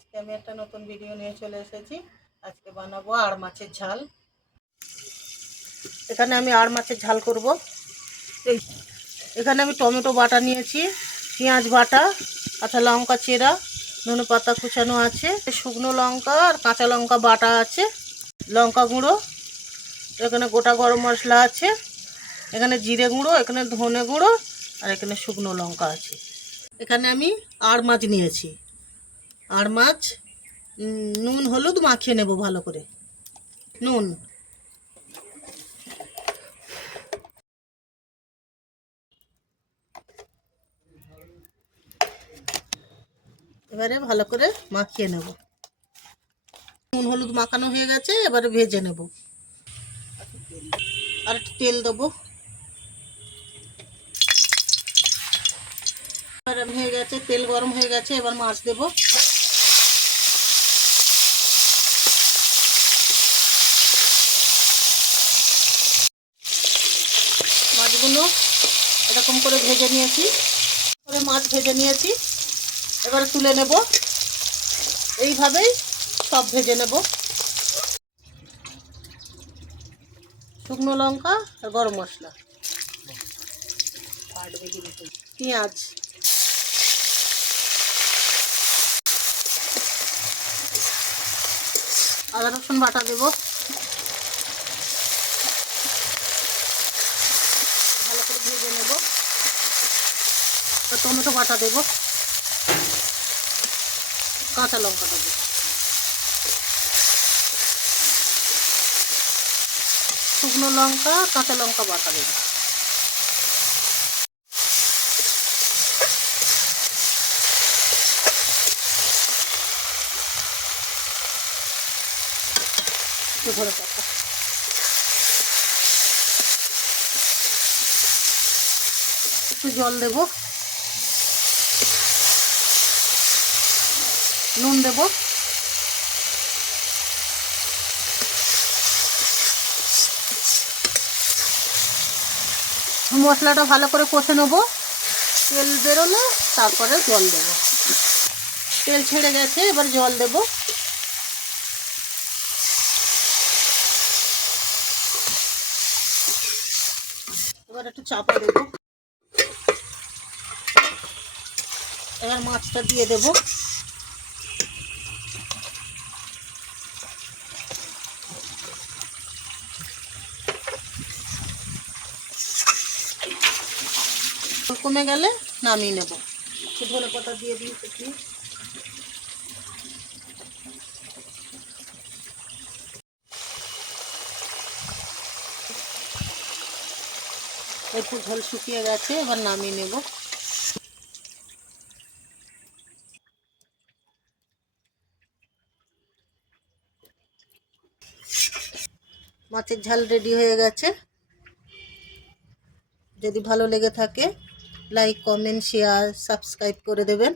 আজকে আমি একটা নতুন ভিডিও নিয়ে চলে এসেছি। আজকে বানাবো আড় মাছের ঝাল। এখানে আমি আড় মাছের ঝাল করব। এখানে আমি টমেটো বাটা নিয়েছি, পেঁয়াজ বাটা, কাঁচা লঙ্কা চেরা, ধনে পাতা কুচানো আছে, শুকনো লঙ্কা আর কাঁচা লঙ্কা বাটা আছে, লঙ্কা গুঁড়ো, এখানে গোটা গরম মশলা আছে, এখানে জিরে গুঁড়ো, এখানে ধনে গুঁড়ো আর এখানে শুকনো লঙ্কা আছে। এখানে আমি আড় মাছ নিয়েছি। আড় মাছ নুন হলুদ মাখিয়ে নেব ভালো করে। নুন, এবারে ভালো করে মাখিয়ে নেব। নুন হলুদ মাখানো হয়ে গেছে, এবারে ভেজে নেব। আর একটু তেল দেবো। গরম হয়ে গেছে, তেল গরম হয়ে গেছে, এবার মাছ দেবো। মাছগুলো এরকম করে ভেজে নিয়েছি, মাছ ভেজে নিয়েছি, এবারে তুলে নেব। এইভাবেই সব ভেজে নেব। শুকনো লঙ্কা আর গরম মশলা, পেঁয়াজ, আদা রসুন বাটা দেব। ভালো করে ভেজে নেব। টমেটো বাটা দেব, কাঁচা লঙ্কা দেব, শুকনো লঙ্কা কাঁচা লঙ্কা বাটা দেব। ধরে পাতা, একটু জল দেব, নুন দেব, মশলাটা ভালো করে কষে নেব। তেল বেরোলে তারপরে জল দেব। তেল ছেড়ে গেছে, এবার জল দেব। এবার একটু চাপা দেব। এবার মাছটা দিয়ে দেব। কমে গেলে নামিয়ে নেব। একটু ধনে পাতা দিয়ে দিই। একটু ঝোল শুকিয়ে গেছে, এবার নামিয়ে নেব। মাছের ঝাল রেডি হয়ে গেছে। যদি ভালো লেগে থাকে লাইক, কমেন্ট, শেয়ার, সাবস্ক্রাইব করে দেবেন।